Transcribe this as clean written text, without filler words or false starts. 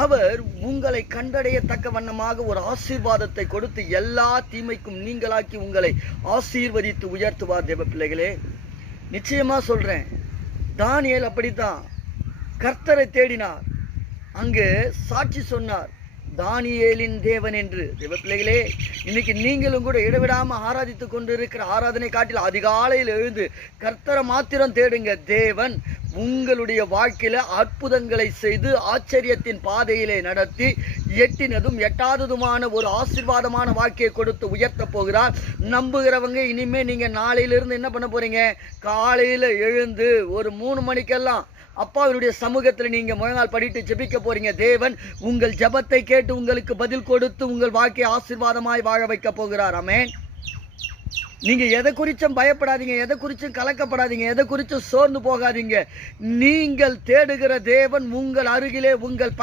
அவர் உங்களை கண்டடையத்தக்க வண்ணமாக ஒரு ஆசீர்வாதத்தை கொடுத்து எல்லா தீமைக்கும் நீங்களாக்கி உங்களை ஆசீர்வதித்து உயர்த்துவார். தேவ பிள்ளைகளே, நிச்சயமா சொல்றேன், தானியேல் அப்படித்தான் கர்த்தரை தேடினார். அங்கு சாட்சி சொன்னார், தானியேலின் தேவன் என்று. தேவ பிள்ளைகளே, இன்னைக்கு நீங்களும் கூட இடைவிடாம ஆராதித்து கொண்டு இருக்கிற ஆராதனை காட்டில் அதிகாலையில் எழுந்து கர்த்தரை மாத்திரம் தேடுங்க. தேவன் உங்களுடைய வாழ்க்கையில அற்புதங்களை செய்து ஆச்சரியத்தின் பாதையிலே நடத்தி எட்டினதும் எட்டாததுமான ஒரு ஆசீர்வாதமான வாழ்க்கையை கொடுத்து உயர்த்த போகிறார். நம்புகிறவங்க இனிமே நீங்க நாளையிலிருந்து என்ன பண்ண போறீங்க? காலையில எழுந்து ஒரு 3 மணிக்கெல்லாம் அப்பாவினுடைய சமூகத்தில் நீங்க முழங்கால் படிட்டு ஜெபிக்க போறீங்க. தேவன் உங்கள் ஜெபத்தை கேட்டு உங்களுக்கு பதில் கொடுத்து உங்கள் வாழ்க்கையை ஆசீர்வாதமாய் வாழ வைக்க போகிறார். ஆமென். நீங்க எதை குறிச்சும் பயப்படாதீங்க, எதை குறிச்சும் கலக்கப்படாதீங்க, எதை குறிச்சும் சோர்ந்து போகாதீங்க. நீங்கள் தேடுகிற தேவன் உங்கள் அருகிலே உங்கள்